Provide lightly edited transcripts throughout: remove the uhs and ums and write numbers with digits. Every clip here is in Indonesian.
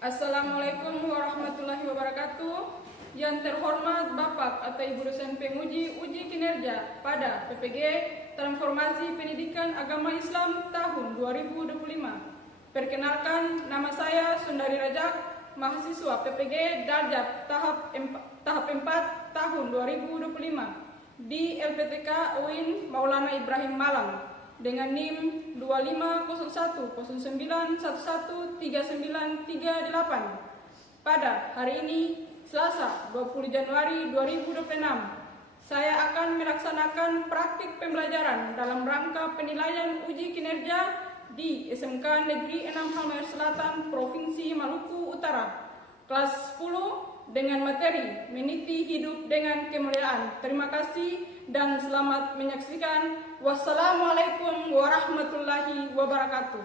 Assalamualaikum warahmatullahi wabarakatuh. Yang terhormat Bapak atau Ibu dosen penguji uji kinerja pada PPG Transformasi Pendidikan Agama Islam tahun 2025. Perkenalkan, nama saya Sundari Rajak, mahasiswa PPG Darjat tahap 4 tahun 2025 di LPTK UIN Maulana Ibrahim Malang dengan NIM 250109113938. Pada hari ini, Selasa 20 Januari 2026, saya akan melaksanakan praktik pembelajaran dalam rangka penilaian uji kinerja di SMK Negeri 6 Halmahera Selatan, Provinsi Maluku Utara, kelas 10 dengan materi meniti hidup dengan kemuliaan. Terima kasih dan selamat menyaksikan. Wassalamualaikum warahmatullahi wabarakatuh.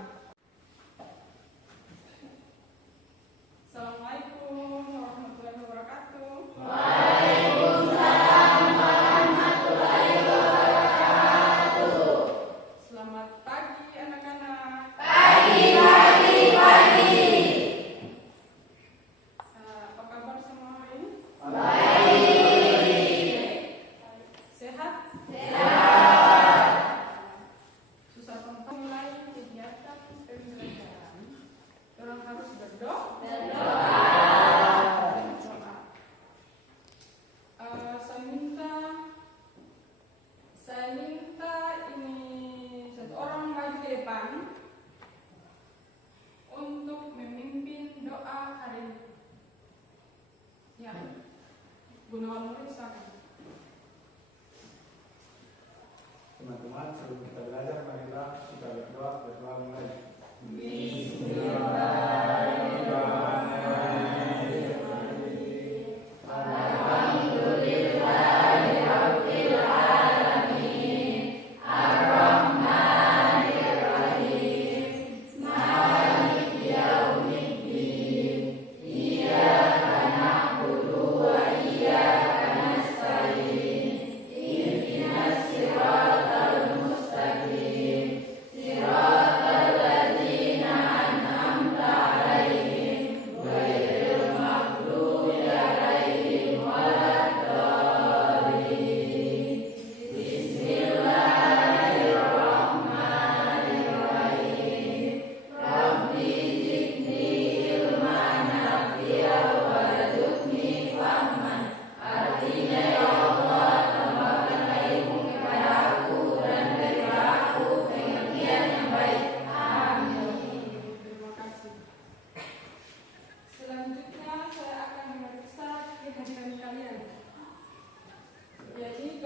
Assalamualaikum warahmatullahi wabarakatuh. Waalaikumsalam warahmatullahi wabarakatuh. Selamat pagi anak-anak. Pagi. Apa kabar semua hari ini? Baik. Sehat? Sehat. Susah tempat mulai kegiatan pembelajaran. Orang harus berdoa. Saya minta ini satu orang maju ke depan untuk memimpin doa hari ini. Ya, Gunawan Nuri, silakan. Teman-teman, sebelum kita belajar, marilah kita berdoa mulai.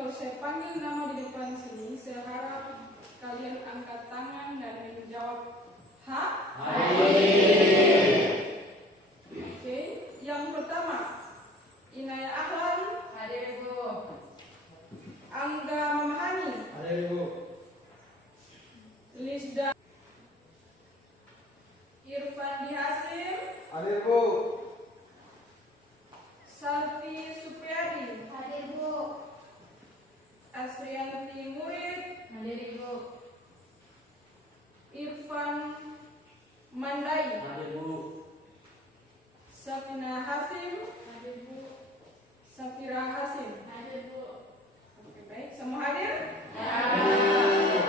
Saya panggil nama di depan sini, saya harap kalian angkat tangan dan menjawab ha. Oke, yang pertama, Inaya Ahlan. Hadir, Bu. Angga Mamahani. Hadir, Bu. Lisda Irfan Dihasim. Hadir, Bu. Salti Supriyadi. Hadir, Bu. Asrianti Murid. Hadir, Bu. Irfan Mandai. Hadir, Bu. Safina Hasim. Hadir, Bu. Safira Hasim. Hadir, Bu. Oke, baik, semua hadir? Hadir.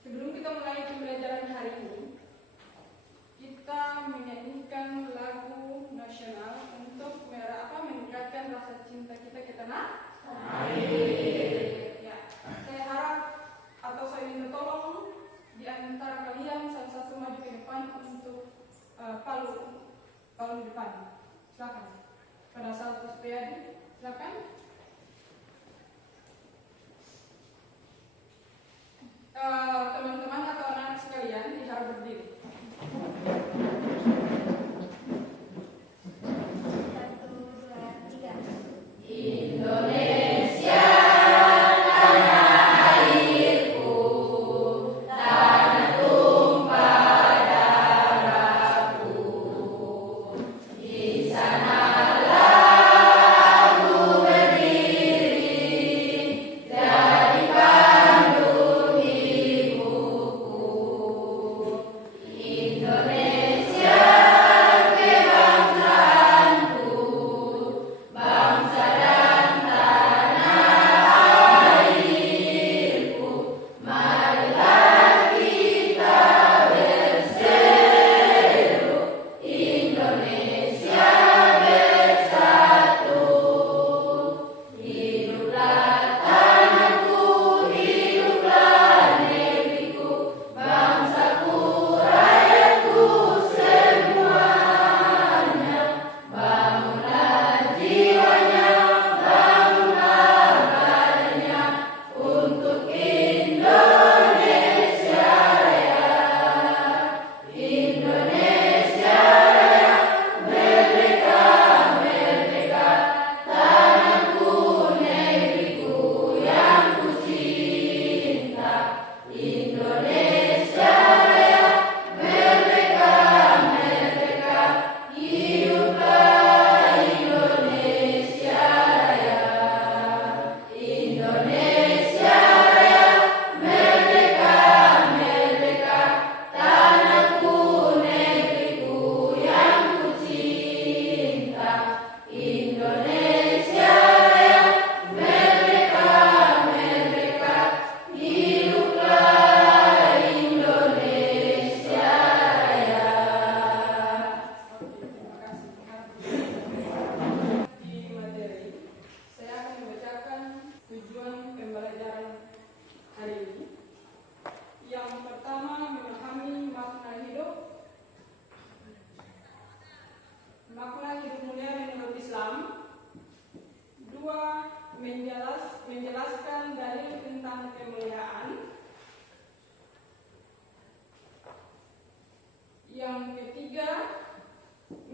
Sebelum kita mulai pembelajaran hari ini, kita menyanyikan lagu nasional untuk meningkatkan rasa cinta kita ke tanah air. Ya, saya harap atau saya minta tolong di antara kalian salah satu maju ke depan untuk palu di depan. Silakan. Pada saat Supriyadi, silakan. Teman-teman atau anak-anak sekalian diharap berdiri. 1, 2, 3. Indonesia. Dari Bandung Ibu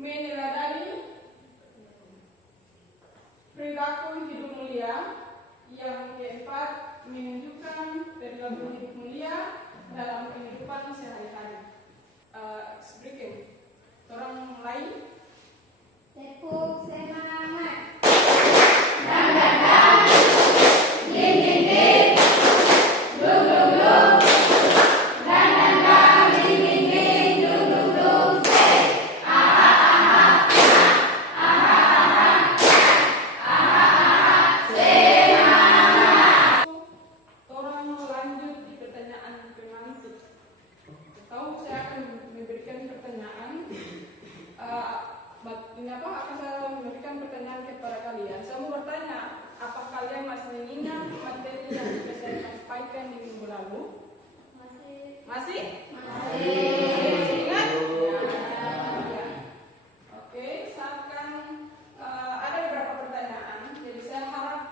meneladani perilaku hidup mulia. Yang keempat, menunjukkan perilaku hidup mulia dalam kehidupan sehari-hari. Speaking, orang lain. Tepuk semangat. Orang lanjut di pertanyaan pemantik. Tahu saya akan memberikan pertanyaan. Mengapa akan saya memberikan pertanyaan kepada kalian? Saya mau bertanya, apa kalian masih mengingat materi yang sudah saya sampaikan di minggu lalu? Masih? Masih ingat? Ya. Oke, saya akan ada beberapa pertanyaan. Jadi saya harap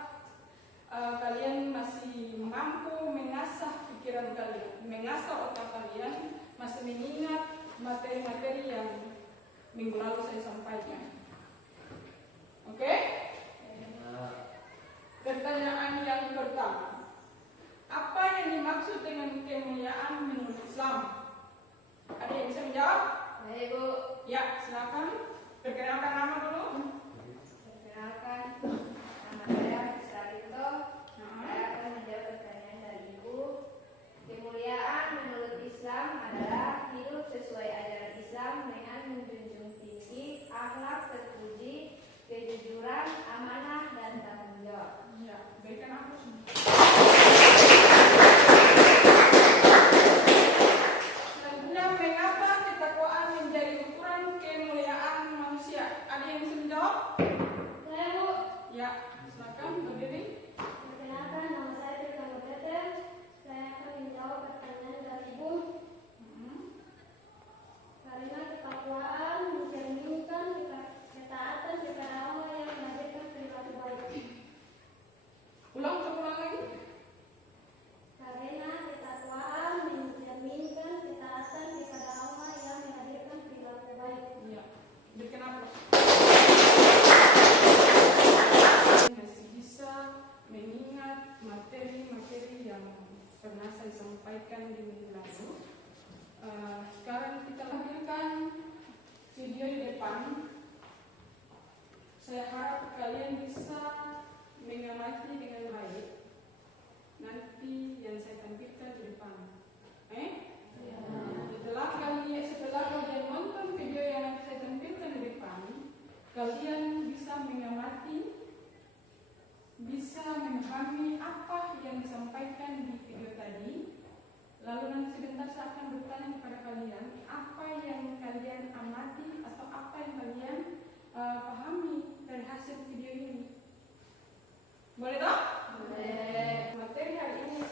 kalian masih mampu mengasah pikiran kalian, mengasah otak kalian, masih mengingat materi-materi yang minggu lalu saya sampaikan. Oke? Pertanyaan yang pertama, apa yang dimaksud dengan kemuliaan menurut Islam? Ada yang bisa menjawab? Baik, Bu. Ya, silakan. Perkenalkan nama dulu. Perkenalkan, nama saya Fisra Rinto. Saya akan menjawab pertanyaan dari Ibu. Kemuliaan menurut Islam adalah hidup sesuai ajaran Islam dengan menjunjung tinggi akhlak terpuji, kejujuran, amanah, dan tanggung jawab. Ya, berikan aku. Selanjutnya, mengapa ketakwaan menjadi ukuran kemuliaan manusia? Ada yang bisa menjawab? Saya, Bu. Ya, silakan berdiri. Perkenalkan, nama saya Tirta Mutete. Saya akan menjawab pertanyaan dari Ibu. Karena ketakwaan mencerminkan ketaatan kepada Allah yang menghadirkan perilaku baik. Ulang lagi. Karena ketakwaan mencerminkan ketaatan kepada Allah yang menghadirkan perilaku baik. Ya, berikan aku. Masih bisa mengingat materi-materi yang pernah saya sampaikan di minggu lalu. Sekarang kita tampilkan video di depan. Saya harap kalian bisa mengamati dengan baik nanti yang saya tampilkan di depan. Setelah kalian nonton video yang saya tampilkan di depan, kalian bisa mengamati, bisa memahami apa yang disampaikan di video tadi. Lalu nanti sebentar saya akan bertanya kepada kalian apa yang kalian amati atau apa yang kalian pahami dari hasil video ini. Boleh tak? Boleh. Materi hari ini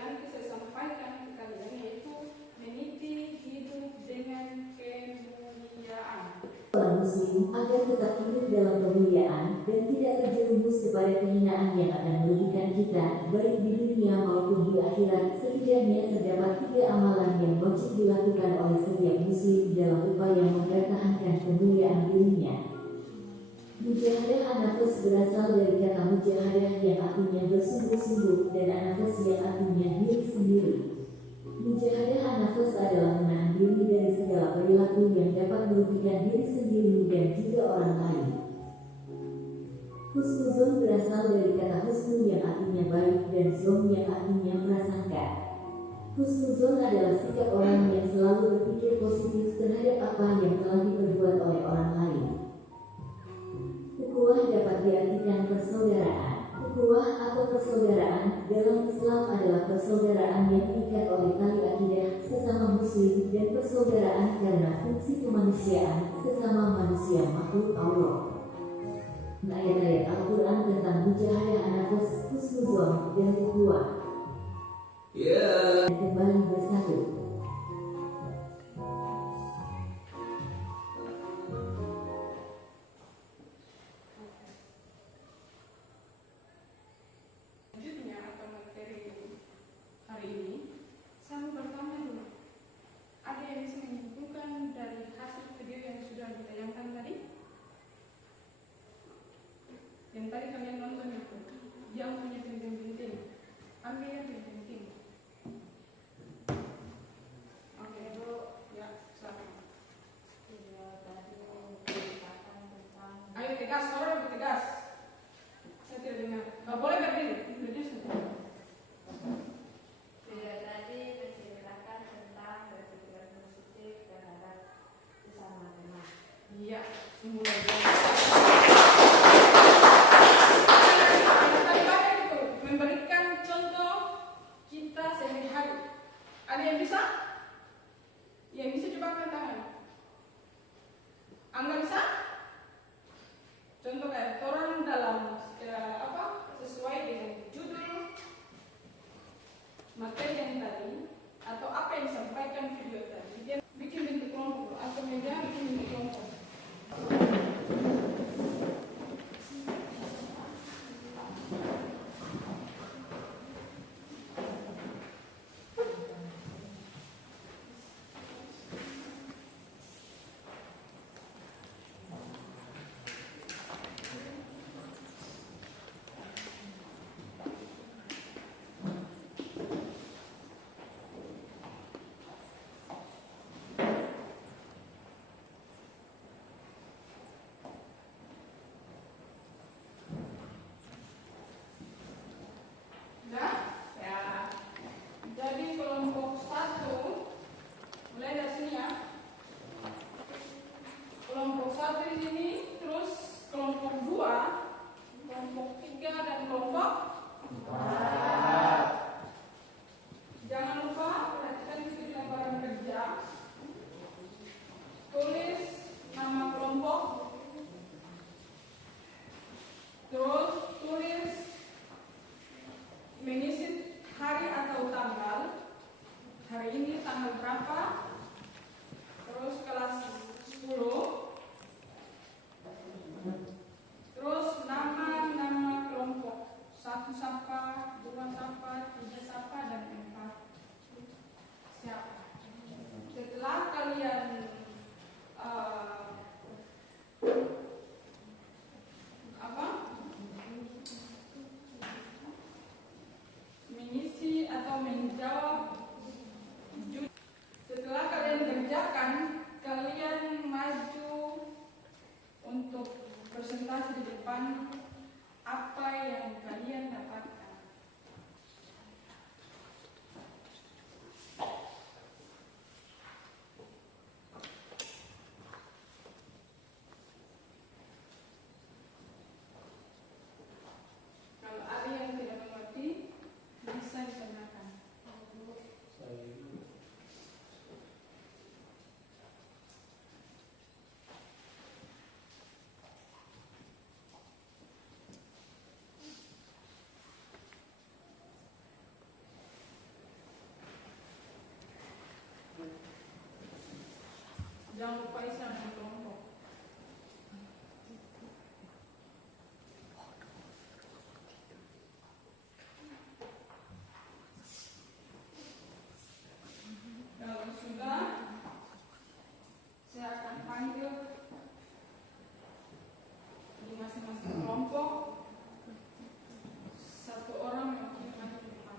nanti saya sampaikan ke kalian yaitu meniti hidup dengan kemuliaan. Orang muslim agar tetap hidup dalam kemuliaan dan tidak terjerumus kepada kehinaan yang akan merugikan kita baik di dunia maupun di akhirat. Setidaknya terdapat 3 amalan yang wajib dilakukan oleh setiap muslim dalam upaya mempertahankan kemuliaan dirinya. Mujahadah an-nafs berasal dari kata mujahadah yang artinya bersungguh-sungguh dan an-nafs yang artinya diri sendiri. Mujahadah an-nafs adalah menahan diri dari segala perilaku yang dapat merugikan diri sendiri dan juga orang lain. Husnuzon berasal dari kata husnu yang artinya baik dan zon yang artinya merasakan. Husnuzon adalah sikap orang yang selalu berpikir positif terhadap apa yang telah diperbuat oleh orang lain. Ukhuwah dapat diartikan persaudaraan. Ukhuwah atau persaudaraan dalam Islam adalah persaudaraan yang diikat oleh tali akidah sesama muslim dan persaudaraan karena fungsi kemanusiaan sesama manusia makhluk Allah. Ayat-ayat Al-Quran tentang mujahadah an-nafs, husnuzon, dan ukhuwah. Kembali bersatu. Selanjutnya atau materi hari ini, saya mau bertanya dulu. Ada yang bisa menyimpulkan dari hasil video yang sudah ditayangkan Mulai itu memberikan contoh kita sehari-hari. Ada yang bisa? Yang bisa coba angkat tangan. Angga bisa? Contoh kayak orang dalam sesuai dengan judul materi yang tadi atau apa yang disampaikan video tadi, dia bikin bentuk kelompok atau media bikin bentuk kelompok. Jadi kelompok 1 mulai dari sini ya. Kelompok 1 di sini, terus kelompok 2, kelompok 3 dan kelompok 4. Jangan lupa perhatikan di sini lembaran kerja. Tulis nama kelompok. Terus tulis mengisi hari atau tanggal. Hari ini tanggal berapa? Terus kelas 10. Terus nama kelompok. 1 sapa, 2 sapa, 3 sapa, dan 4 siapa. Setelah kalian mengisi atau menjawab. Setelah kalian kerjakan, kalian maju untuk presentasi di depan apa yang kalian dapatkan. Kalau ada yang tidak mengerti, bisa ditanyakan. Jangan lupa isi nama kelompok. Kalau sudah, saya akan panggil di masing-masing kelompok 1 orang yang akan maju ke depan.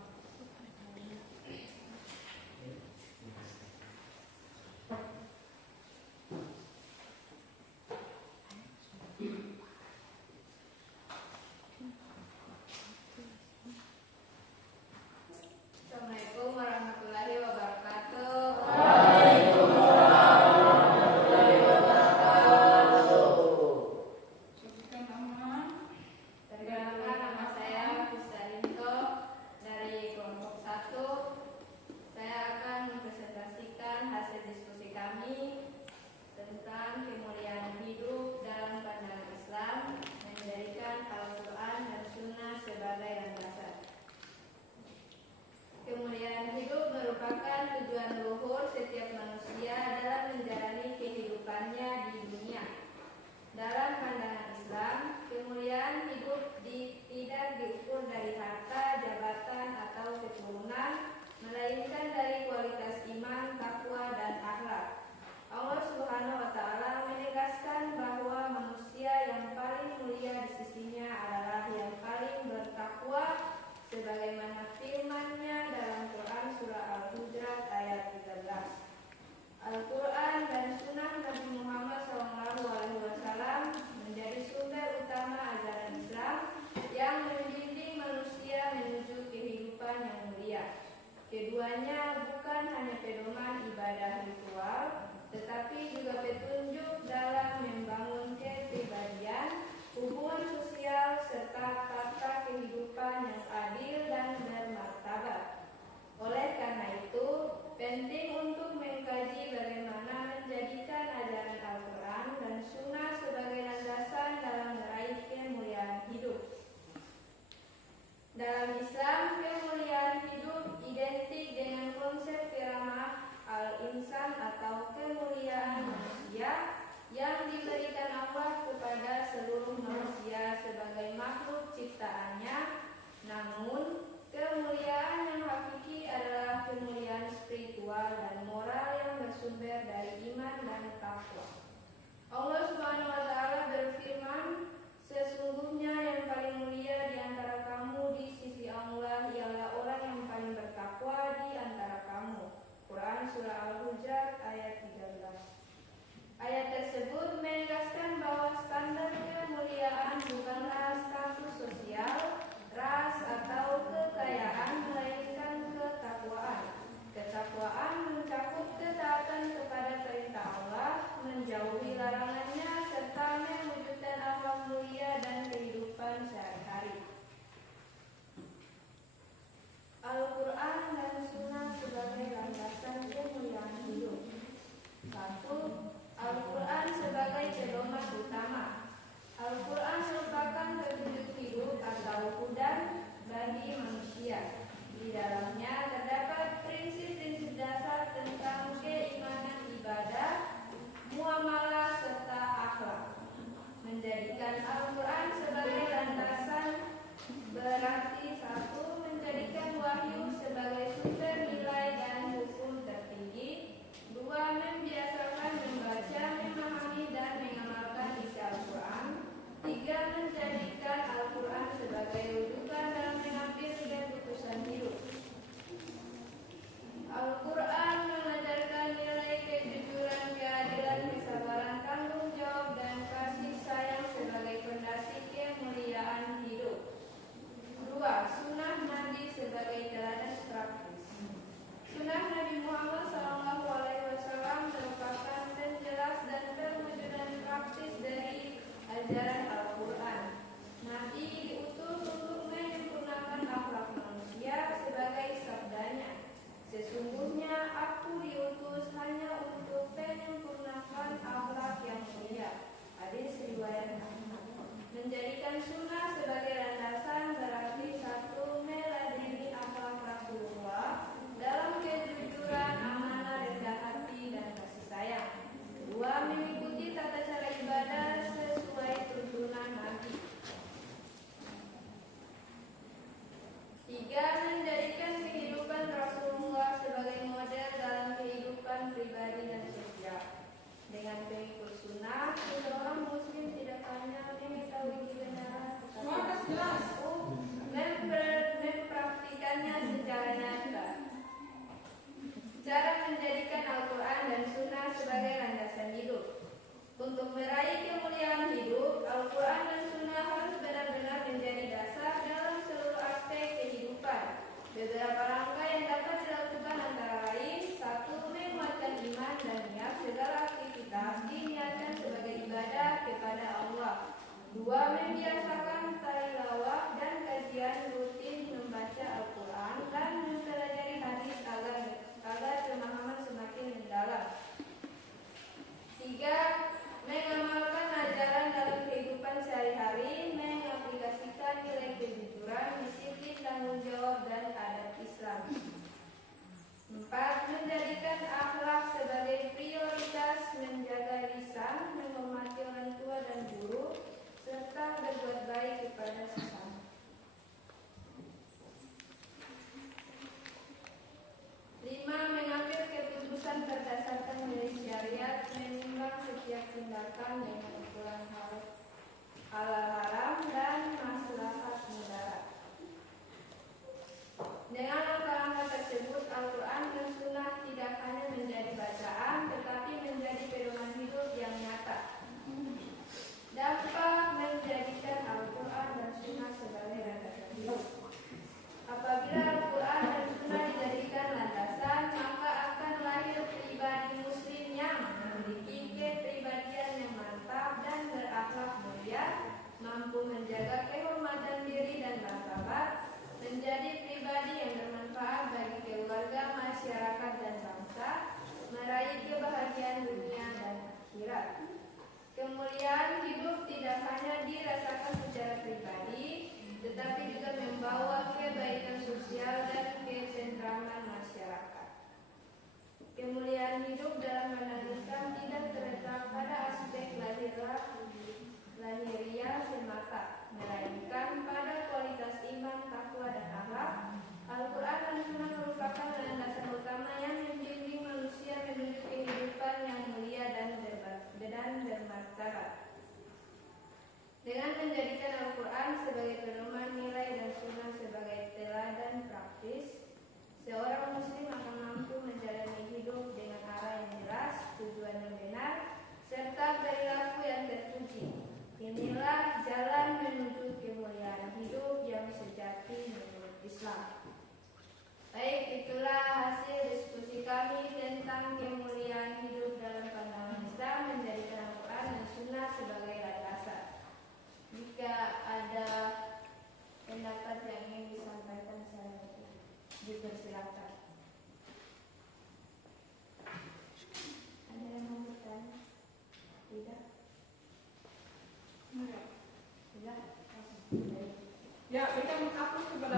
ajaran Al-Quran. Nabi diutus untuk menyempurnakan akhlak manusia sebagai sabdanya. Sesungguhnya aku diutus hanya untuk menyempurnakan akhlak yang mulia. Hadis riwayat Ahmad. Menjadikan sunnah sebagai landasan berarti satu, meladeni akhlak Rasulullah dalam kejujuran, amanah, rendah hati, dan kasih sayang. Dua, mengikuti tata cara ibadah sesuai tuntunan Nabi. Tiga, menjadikan kehidupan Rasulullah sebagai model dalam kehidupan pribadi dan sosial. Dengan pengikut sunnah, seorang muslim tidak hanya mengetahui kebenaran, tetapi mampu mempraktikannya secara nyata. Cara menjadikan Al-Quran dan sunnah sebagai landasan hidup. Untuk meraih kemuliaan hidup, Al-Quran dan sunnah harus benar-benar menjadi dasar dalam seluruh aspek kehidupan. Beberapa langkah yang dapat dilakukan antara lain: satu, menguatkan iman dan niat segala aktivitas diniatkan sebagai ibadah kepada Allah. Dua, membiasakan tilawah dan kajian rutin membaca Al-Quran dan mempelajari hadis agar pemahaman semakin mendalam. Tiga, mengamalkan ajaran dalam kehidupan sehari-hari, mengaplikasikan nilai kejujuran, disiplin, tanggung jawab, dan adat Islam. Empat, menjadikan akhlak sebagai prioritas, menjaga lisan, menghormati orang tua dan guru, serta berbuat baik kepada sesama. Lima, mengambil keputusan berdasarkan nilai syariat, menimbang setiap tindakan dengan ukuran halal haram dan maslahat mudarat. Dengan langkah-langkah tersebut, Al-Quran dan Sunnah tidak hanya menjadi bacaan, tetapi menjadi pedoman hidup yang nyata. Dampak menjadikan Al-Quran dan Sunnah sebagai landasan hidup. Apabila Al-Quran dan Sunnah dijadikan landasan, maka akan lahir pribadi muslim yang memiliki kepribadian yang mantap dan berakhlak mulia, mampu menjaga kehormatan diri dan martabat, menjadi pribadi yang bermanfaat bagi keluarga, masyarakat, dan bangsa, meraih kebahagiaan dunia dan akhirat. Kemuliaan hidup tidak hanya dirasakan secara pribadi, tetapi juga membawa kebaikan sosial dan ketentraman masyarakat. Kemuliaan hidup dalam pandang Islam tidak terletak pada aspek lahiriah semata, melainkan pada kualitas iman, takwa, dan akhlak. Al-Quran dan Sunnah merupakan landasan utama yang membimbing manusia menuju kehidupan yang mulia dan bermartabat. Dengan menjadikan Al-Quran sebagai pedoman nilai dan Sunnah sebagai teladan praktis, seorang muslim akan mampu menjalani hidup dengan arah yang jelas, tujuan yang benar, serta perilaku yang terpuji. Inilah jalan menuju kemuliaan hidup yang sejati menurut Islam. Baik, itulah hasil diskusi kami tentang kemuliaan hidup dalam pandangan Islam, menjadikan Al-Quran dan Sunnah sebagai landasan. Jika ada pendapat yang ingin disampaikan, saya dipersilakan. Ada yang mau bertanya? Tidak? Tidak? Ya, kita menghapus kepada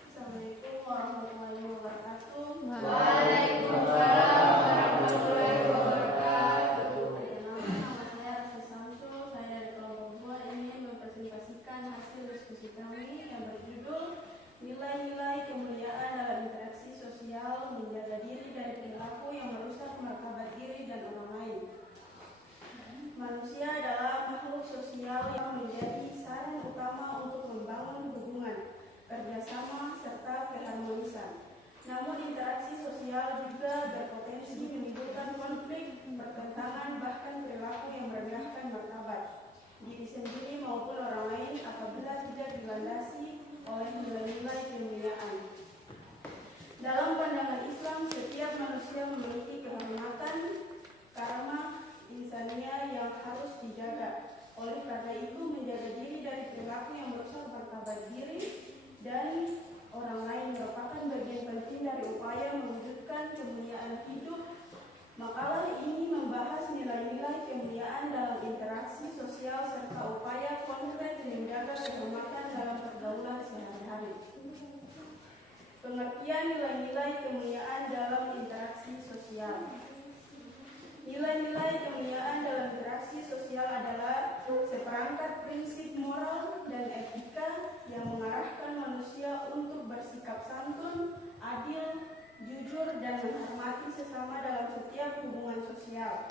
Assalamualaikum warahmatullahi wabarakatuh. Waalaikumsalam warahmatullahi wabarakatuh. Nama saya Rasa Samsul. Saya dari kelompok 2 ingin mempresentasikan hasil diskusi kami yang berjudul Nilai-nilai kemuliaan dalam interaksi sosial, menjaga diri dari perilaku yang merusak martabat diri dan orang lain. Manusia adalah makhluk sosial yang menjadi saran utama untuk membangun hubungan, kerjasama, serta keharmonisan. Namun interaksi sosial juga berpotensi menimbulkan konflik, pertentangan, bahkan perilaku yang merendahkan martabat diri sendiri maupun orang lain apabila tidak dilandasi oleh nilai-nilai kemuliaan. memiliki kehormatan, karma, insania yang harus dijaga. Oleh karena itu, menjaga diri dari perilaku yang merusak martabat diri dan orang lain merupakan bagian penting dari upaya mewujudkan kemuliaan hidup. Makalah ini membahas nilai-nilai kemuliaan dalam interaksi sosial serta upaya konkret menjaga kehormatan dalam pergaulan sehari-hari. Pengertian nilai-nilai kemuliaan dalam interaksi sosial. Nilai-nilai kemuliaan dalam interaksi sosial adalah seperangkat prinsip moral dan etika yang mengarahkan manusia untuk bersikap santun, adil, jujur, dan menghormati sesama dalam setiap hubungan sosial.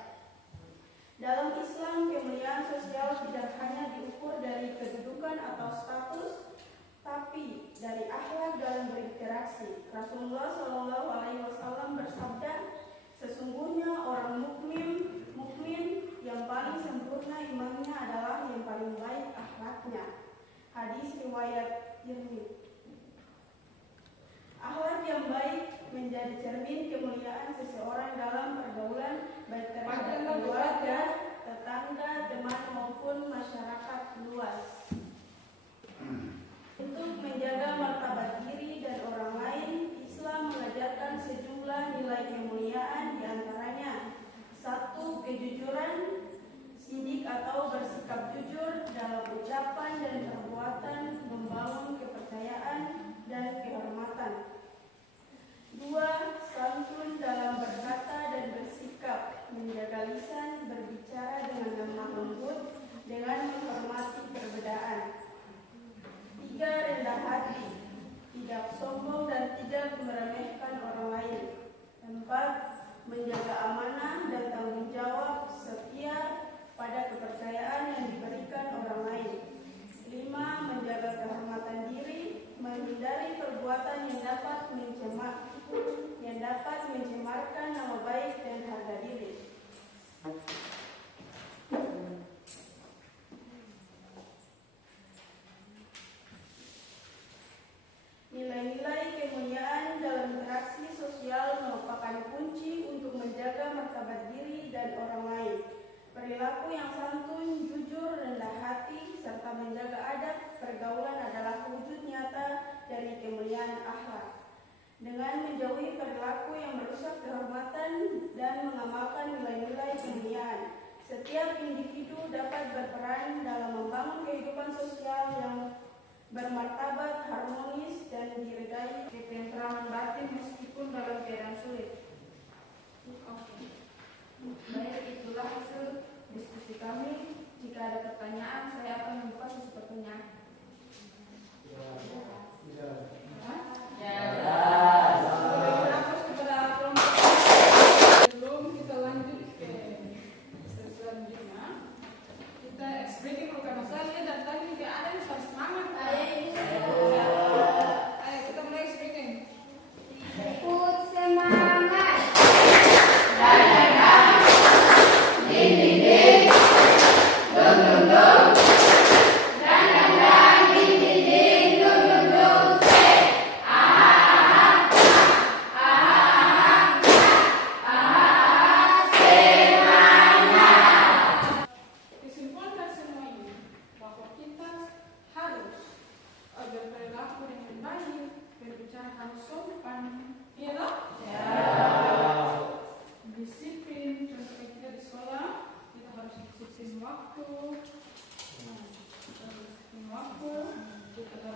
Dalam Islam, kemuliaan sosial tidak hanya diukur dari kedudukan atau status, tapi dari akhlak dalam berinteraksi. Rasulullah SAW bersabda, sesungguhnya orang mukmin yang paling sempurna imannya adalah yang paling baik akhlaknya. Hadis riwayat Tirmidzi. Akhlak yang baik menjadi cermin kemuliaan seseorang dalam pergaulan, baik terhadap keluarga, tetangga, teman maupun masyarakat luas. Untuk menjaga martabat diri dan orang lain, Islam mengajarkan sejumlah nilai kemuliaan, diantaranya 1. Kejujuran, sidik atau bersikap jujur dalam ucapan dan perbuatan, membangun kepercayaan dan kehormatan. 2. Santun dalam berkata dan bersikap, menjaga lisan, berbicara dengan lemah lembut, dengan menghormati perbedaan. 3. Rendah hati, tidak sombong dan tidak meremehkan orang lain. 4. Menjaga amanah dan tanggung jawab, setia pada kepercayaan yang diberikan orang lain. 5. Menjaga kehormatan diri, menghindari perbuatan yang dapat mencemarkan nama baik dan harga diri. Nilai-nilai kemuliaan dalam interaksi sosial merupakan kunci untuk menjaga martabat diri dan orang lain. Perilaku yang santun, jujur, rendah hati, serta menjaga adab pergaulan adalah wujud nyata dari kemuliaan akhlak. Dengan menjauhi perilaku yang merusak kehormatan dan mengamalkan nilai-nilai kemuliaan, setiap individu dapat berperan dalam membangun kehidupan sosial yang bermartabat, harmonis, dan diredai ketenteraman batin meskipun dalam keadaan sulit. Baik, itulah hasil diskusi kami. Jika ada pertanyaan, saya akan membuka sesi pertanyaan. Sebelum kita lanjut ke sesi selanjutnya, kita explain dulu karena saya lihat dari tadi tidak ada yang sudah semangat. Ayo kita mulai explain. Ikut semangat. Kesimpulan semua ini bahwa kita harus berperilaku dengan baik, berbicara harus sopan, iya toh? Disiplin, contohnya kita di sekolah, kita harus disiplin waktu, kita